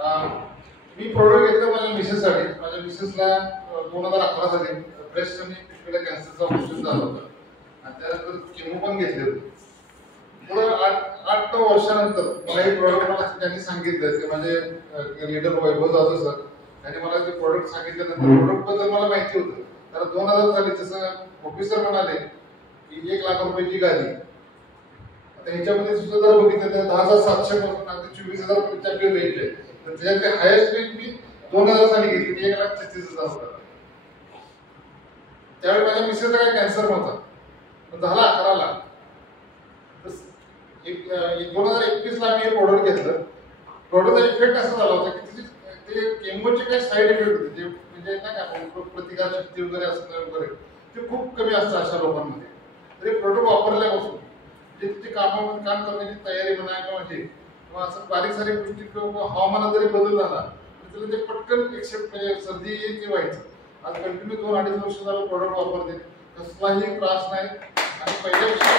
मी product घेतलं माझ्या मिसेससाठी. माझ्या मिसेसला 2011 साली ब्रेस्ट आणि पिशवीला कॅन्सरचा ऑपरेशन झालं होतं आणि त्यानंतर केमो पण घेतले होते. पुढं 8-9 वर्षानंतर मला हे प्रोडक्ट मला त्यांनी सांगितलं की माझे लीडर वैभव जाधव सर त्यांनी मला ते प्रोडक्ट सांगितल्यानंतर प्रोडक्ट बद्दल मला माहिती होतं. तर 2000 साली जसं ऑफिसर म्हणाले की 1 लाख रुपयाची गाडी, आता ह्याच्यामध्ये सुद्धा जर बघितलं तर 10,700 पासून अगदी 24,000 रेंज आहे. तर त्याच्यातली हायेस्ट रेंज मी 2000 साली घेतली, 1,36,000 रुपये. त्यावेळी माझ्या मिसेसला काही कॅन्सर नव्हता, पण झाला 11 लाख. 2021 ला मी हे प्रोडक्ट घेतलं. प्रोडक्टचा इफेक्ट असा झाला होता की ते केमोचे काही साईड इफेक्ट होते, जे म्हणजे नाही का प्रतिकार शक्ती वगैरे असणं वगैरे ते खूप कमी असतं अशा लोकांमध्ये. तरी प्रोडक्ट वापरल्यापासून जे तिथे कामामध्ये काम करण्याची तयारी म्हणा किंवा असं बारीक सारीक गोष्टी किंवा हवामानात जरी बदल झाला तर त्याला ते पटकन एक्सेप्ट म्हणजे सर्दी येईल ते व्हायचं. आज कंटिन्यू 2-2.5 वर्ष झालं प्रोडक्ट वापरते, कसलाही त्रास नाही आणि पहिल्यापेक्षा